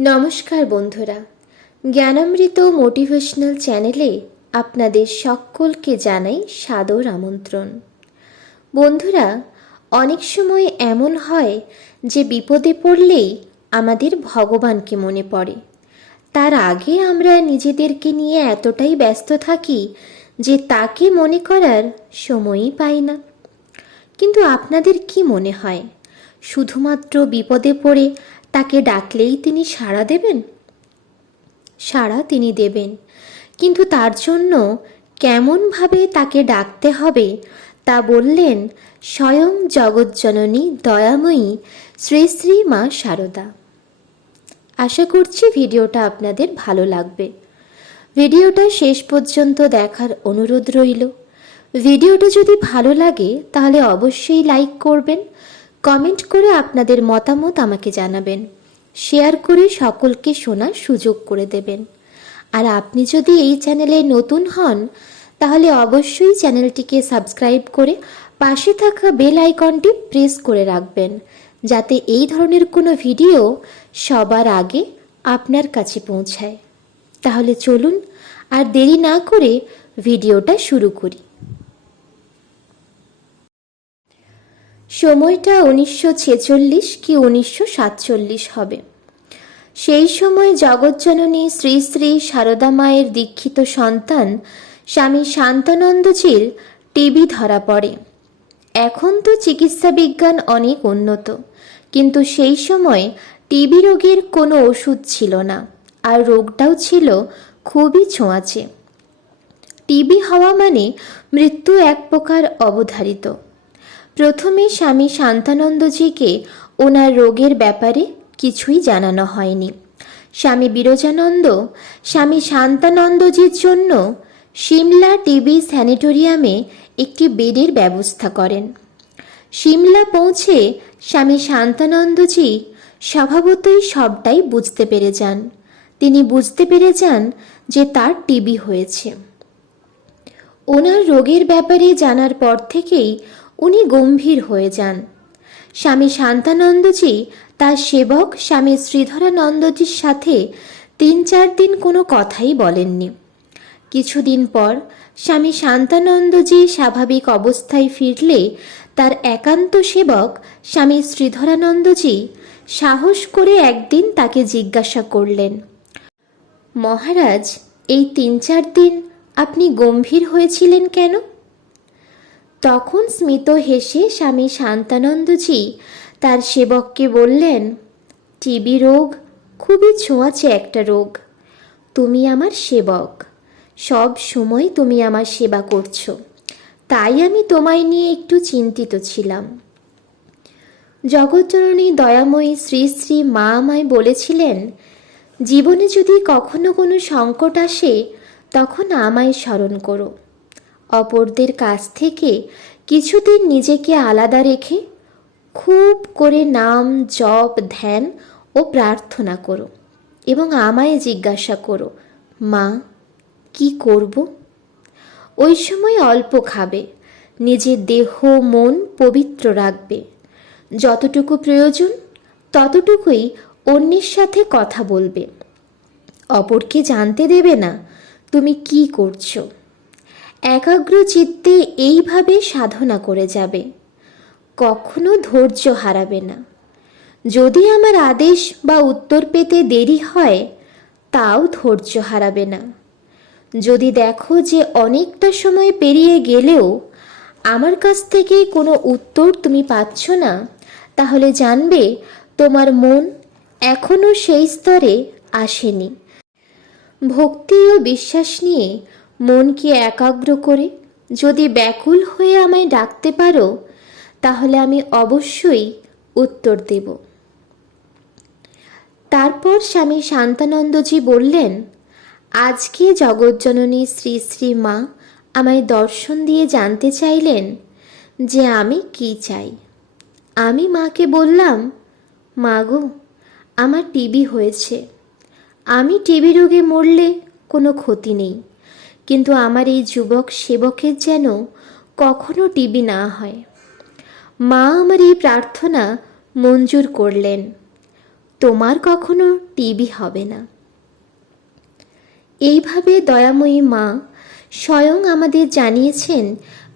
নমস্কার বন্ধুরা। জ্ঞানামৃত মোটিভেশনাল চ্যানেলে আপনাদের সকলকে জানাই সাদর আমন্ত্রণ। বন্ধুরা, অনেক সময় এমন হয় যে বিপদে পড়লেই আমাদের ভগবানকে মনে পড়ে। তার আগে আমরা নিজেদেরকে নিয়ে এতটাই ব্যস্ত থাকি যে তাকে মনে করার সময়ই পাই না। কিন্তু আপনাদের কি মনে হয়? শুধুমাত্র বিপদে পড়ে তাকে ডাকলেই তিনি সাড়া দেবেন? সাড়া তিনি দেবেন। কিন্তু তার জন্য কেমনভাবে তাকে ডাকতে হবে তা বললেন স্বয়ং জগজ্জননী দয়াময়ী শ্রী শ্রী মা সারদা। আশা করছি ভিডিওটা আপনাদের ভালো লাগবে। ভিডিওটা শেষ পর্যন্ত দেখার অনুরোধ রইল। ভিডিওটা যদি ভালো লাগে তাহলে অবশ্যই লাইক করবেন কমেন্ট করে আপনাদের মতামত আমাকে জানাবেন। শেয়ার করে সকলকে শোনার সুযোগ করে দেবেন। আর আপনি যদি এই চ্যানেলে নতুন হন, তাহলে অবশ্যই চ্যানেলটিকে সাবস্ক্রাইব করে পাশে থাকা বেল আইকনটি প্রেস করে রাখবেন, যাতে এই ধরনের কোনো ভিডিও সবার আগে আপনার কাছে পৌঁছায়। তাহলে চলুন, আর দেরি না করে ভিডিওটা শুরু করি। সময়টা উনিশশো ছেচল্লিশ কি উনিশশো সাতচল্লিশ হবে। সেই সময় জগজ্জননী শ্রী শ্রী সারদা মায়ের দীক্ষিত সন্তান স্বামী শান্তানন্দজির টিবি ধরা পড়ে। এখন তো চিকিৎসা বিজ্ঞান অনেক উন্নত, কিন্তু সেই সময় টিবি রোগের কোনো ওষুধ ছিল না আর রোগটাও ছিল খুবই ছোঁয়াচে। টিবি হওয়া মানে মৃত্যু এক প্রকার অবধারিত। প্রথমে স্বামী শান্তানন্দজিকে ওনার রোগের ব্যাপারে কিছুই জানানো হয়নি। স্বামী বিরজানন্দ, স্বামী শান্তানন্দজির জন্য সিমলা টিবি স্যানিটোরিয়ামে একটি বেডের ব্যবস্থা করেন। সিমলা পৌঁছে স্বামী শান্তানন্দজি স্বভাবতই সবটাই বুঝতে পেরে যান। তিনি বুঝতে পেরে যান যে তার টিবি হয়েছে। ওনার রোগের ব্যাপারে জানার পর থেকেই উনি গম্ভীর হয়ে যান। স্বামী শান্তানন্দজি, তার সেবক স্বামী শ্রীধরানন্দজির সাথে তিন চার দিন কোনো কথাই বলেননি। কিছুদিন পর স্বামী শান্তানন্দজি স্বাভাবিক অবস্থায় ফিরলে তার একান্ত সেবক স্বামী শ্রীধরানন্দজি সাহস করে একদিন তাকে জিজ্ঞাসা করলেন, মহারাজ, এই তিন চার দিন আপনি গম্ভীর হয়েছিলেন কেন? তখন স্মিত হেসে স্বামী শান্তানন্দজি তার সেবককে বললেন, টিবি রোগ খুবই ছোঁয়াচে একটা রোগ। তুমি আমার সেবক। সব সময় তুমি আমার সেবা করছ। তাই আমি তোমায় নিয়ে একটু চিন্তিত ছিলাম। জগজ্জননী দয়াময়ী শ্রী শ্রী মা আমায় বলেছিলেন, জীবনে যদি কখনো কোনো সংকট আসে, তখন আমায় স্মরণ করো। অপরদের কাছ থেকে কিছুদিন নিজেকে আলাদা রেখে খুব করে নাম, জপ, ধ্যান ও প্রার্থনা করো এবং আমায় জিজ্ঞাসা করো, মা, কি করব? ওই সময় অল্প খাবে, নিজের দেহ, মন পবিত্র রাখবে। যতটুকু প্রয়োজন, ততটুকুই অন্যের সাথে কথা বলবে। অপরকে জানতে দেবে না, তুমি কি করছ? একাগ্র চিত্তে এইভাবে সাধনা করে যাবে। কখনো ধৈর্য হারাবে না। যদি আমার আদেশ বা উত্তর পেতে দেরি হয়, তাও ধৈর্য হারাবে না। যদি দেখো যে অনেকটা সময় পেরিয়ে গেলেও আমার কাছ থেকে কোনো উত্তর তুমি পাচ্ছ না, তাহলে জানবে তোমার মন এখনও সেই স্তরে আসেনি। ভক্তি ও বিশ্বাস নিয়ে মনকে একাগ্র করে যদি ব্যাকুল হয়ে আমায় ডাকতে পারো, তাহলে আমি অবশ্যই উত্তর দেব। তারপর স্বামী শান্তানন্দজি বললেন, আজকে জগজ্জননী শ্রী শ্রী মা আমায় দর্শন দিয়ে জানতে চাইলেন যে আমি কি চাই। আমি মাকে বললাম মাগো আমার টিবি হয়েছে। আমি টিবি রোগে মরলে কোনো ক্ষতি নেই। কিন্তু আমার এই যুবক সেবকের যেন কখনো টিবি না হয়। মা আমার এই প্রার্থনা মঞ্জুর করলেন, তোমার কখনো টিবি হবে না। এইভাবে দয়াময়ী মা স্বয়ং আমাদের জানিয়েছেন,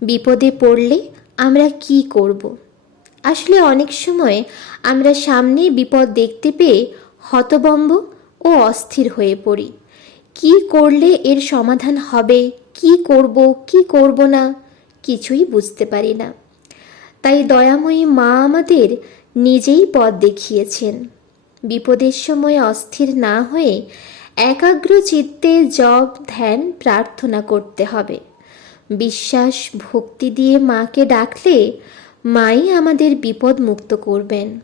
বিপদে পড়লে আমরা কি করব? আসলে অনেক সময় আমরা সামনে বিপদ দেখতে পেয়ে হতবম্ব ও অস্থির হয়ে পড়ি। কি করলে এর সমাধান হবে? কি করব? কি করব না? কিছুই বুঝতে পারি না। তাই দয়াময়ী মা আমাদের নিজেই পথ দেখিয়েছেন। বিপদের সময় অস্থির না হয়ে একাগ্র চিত্তে জপ, ধ্যান, প্রার্থনা করতে হবে। বিশ্বাস, ভক্তি দিয়ে মাকে ডাকলে মাই আমাদের বিপদ মুক্ত করবেন।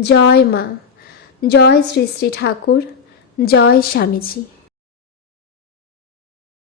জয় মা। জয় শ্রী শ্রী ঠাকুর। জয় স্বামীজি।